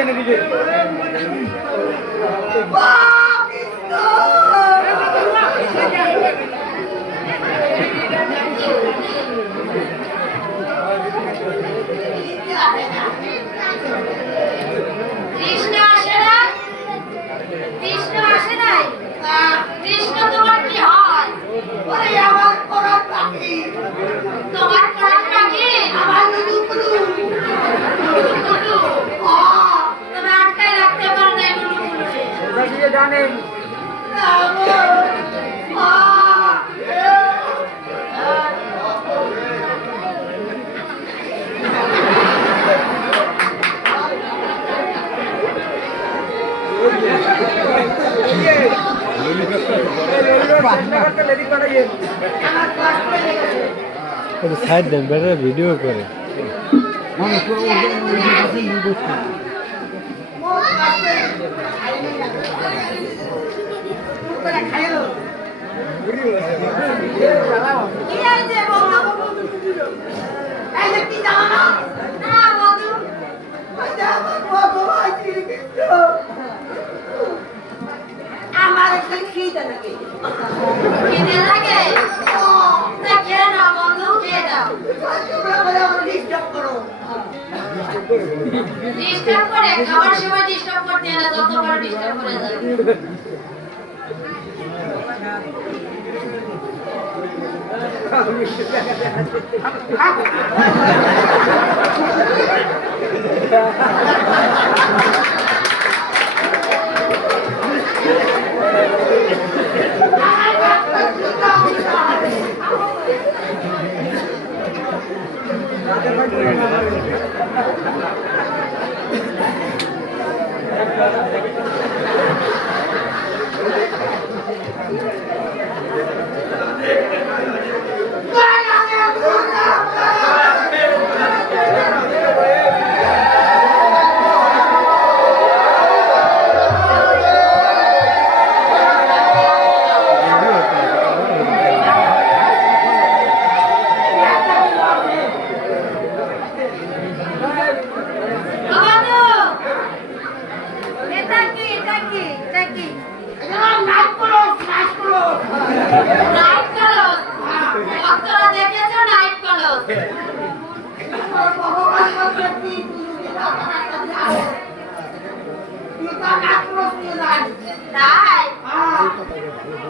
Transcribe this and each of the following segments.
এদিকে কৃষ্ণ আসে না, কৃষ্ণ আসে নাই। কৃষ্ণ তোমার কি হয়? আমার পরাণ পাখি, তোমার প্রাণ পাখি আমার লুলুপুলু। তুমি আটকায় রাখতে পারো না লুলুপুলুকে। জানেন সাইড দেন বেটার ভিডিও করে কি হয়েছে বন্ধু? কি জানো না? না বন্ধু, আমার ভগবান শ্রীকৃষ্ণ আমার একটু খিদে লাগে। খিদে লাগে? তা খেয়ে নাও বন্ধু, খেয়ে নাও। তোমরা বলে আমার ডিস্টার্ব করো। ডিস্টার্ব করে খাবার সময় ডিস্টার্ব করতে না, যতবার ডিস্টার্ব করে যাও।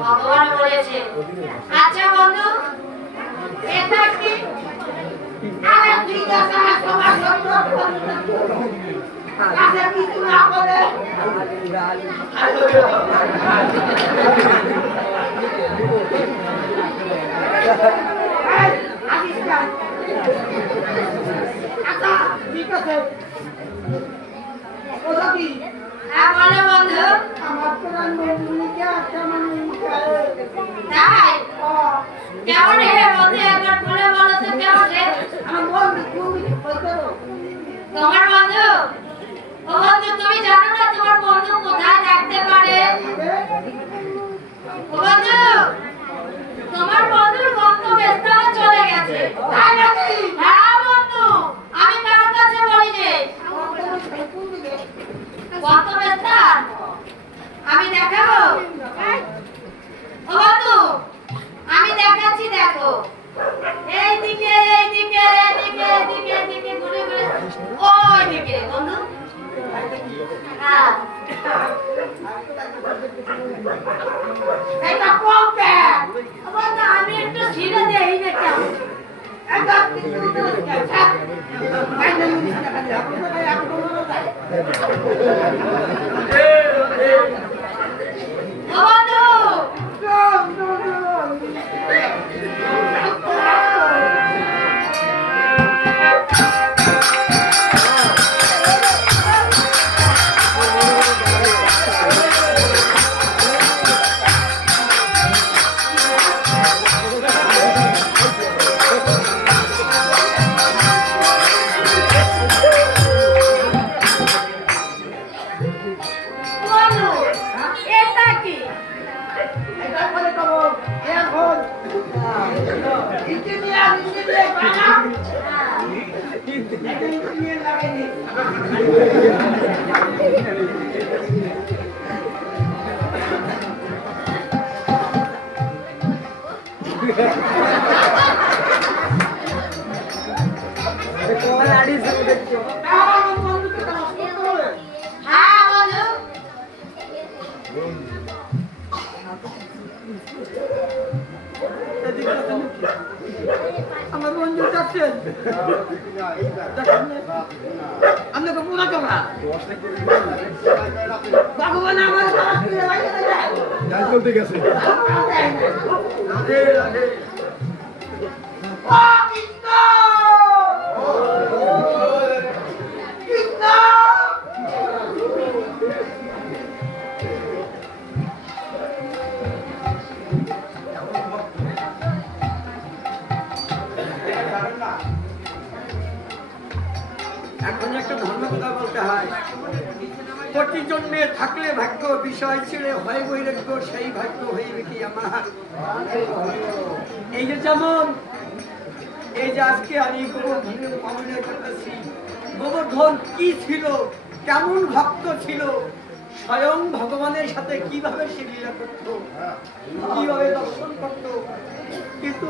ভগবান বলেছে। আচ্ছা বন্ধু, এটা কি? আরে ঠিক আছে, তোমার কাছে কিছু না বলে আচ্ছা ঠিক আছে। ওটা কি? হ্যাঁ বলো বন্ধু। আমার প্রাণ বন্ধুকে আছে আমার তাই কেমন রে বন্ধু, একবার বলে বলো তো কেমন রে? আমার বন্ধু তুমি বলতে তোমার বন্ধু? ও বন্ধু, তুমি জানো না তোমার বন্ধু কোথায় থাকতে পারে? ও বন্ধু, তোমার বন্ধুর গন্তব্যস্থানে চলে গেছে। তাই নাকি? হ্যাঁ বন্ধু, আমি কার কাছে বলি যে গন্তব্যস্থান আমি দেখাবো। ও বন্ধু, আমি দেখাচ্ছি, দেখো এইদিকে এইদিকে এইদিকে এইদিকে এইদিকে ঘুরে ঘুরে ওই দিকে বন্ধু। হ্যাঁ এটা কোন ব্যাগ? বন্ধু, আমি একটু ছিঁড়ে দেই না কেমন? এটা কিছু না। বাইরে নিয়ে দেখা যায়। আপনারা এখন বলো তাই। ও বন্ধু, এটা কি? এটা করে করো। এখন ইঞ্জিনিয়ার বানা। এটা ইঞ্জিনিয়ার লাগাইনি। আমার বন্ধুকে তো নষ্ট করতে হবে। হ্যাঁ বন্ধু এদিকে দেখেন। আমার বন্ধু যাচ্ছেন আপনি তো পুরো তোমরা ভগবান আমার চলতে গেছে এখন একটা ধর্ম কথা বলতে হয় প্রতি জন্মে থাকলে ভাগ্য বিষয় ছিল হয় বৈরাগ্য সেই ভাগ্য হইবে কি আমার এই যে যেমন এই যে আজকে আমি গোবর্ধনের অভিনয় করতেছি গোবর্ধন কি ছিল কেমন ভক্ত ছিল স্বয়ং ভগবানের সাথে কিভাবে সে লীলা করত কিভাবে দর্শন করত কিন্তু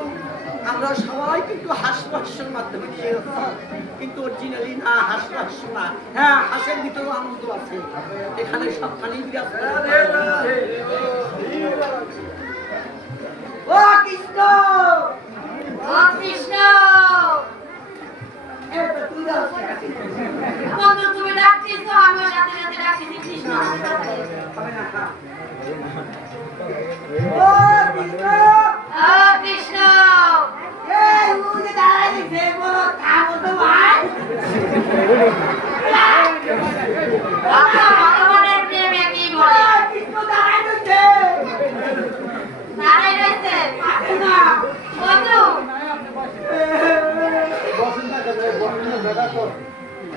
আমরা সবাই কিন্তু হাস্যের মাধ্যমে নিয়ে যাচ্ছি কিন্তু অরিজিনালি না হাস্য না হ্যাঁ হাসের ভিতরেও আনন্দ আছে এখানে সবখানেই বিরাজ করে। ও কৃষ্ণ ও কৃষ্ণ এই তো তুই যাও। বন্ধু তুমি ডাকছিস তো আমিও সাথে সাথে ডাকছি কৃষ্ণ ও কৃষ্ণ ও কৃষ্ণ এই উনি দাঁড়াই দিছে বলো থামো তো ভাই ভগবানের প্রেমে কি বলে কৃষ্ণ দাঁড়াই দিছে দাঁড়াই রয়েছে না বন্ধু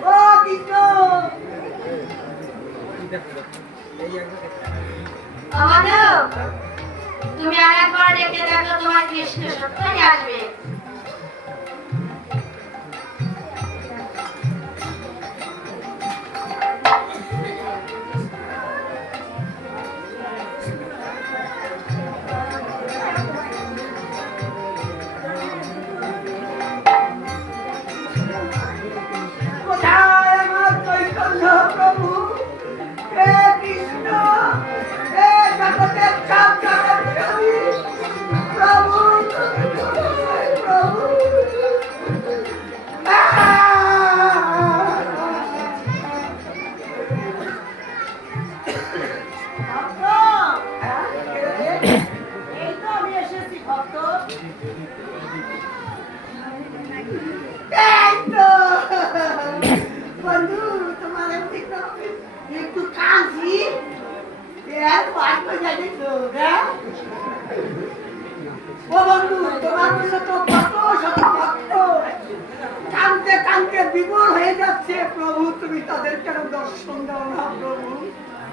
ও কৃষ্ণ ও বন্ধু তুমি আরেকবার ডেকে দেখো তোমার কৃষ্ণ সত্যই আসবে কোথায় আমার চৈতন্য প্রভু হে কৃষ্ণ হে জগতের সব জগৎ প্রভু প্রভু এই তো আমি এসেছি ভক্ত এই তো বন্ধু তোমার একটু কাঁদছি এর পাঁচ জানি তো ও বন্ধু তোমার মধ্যে তো কত শত ভক্ত কাঁদতে কাঁদতে বিমূঢ় হয়ে যাচ্ছে প্রভু তুমি তাদের কেন দর্শন দাও না প্রভু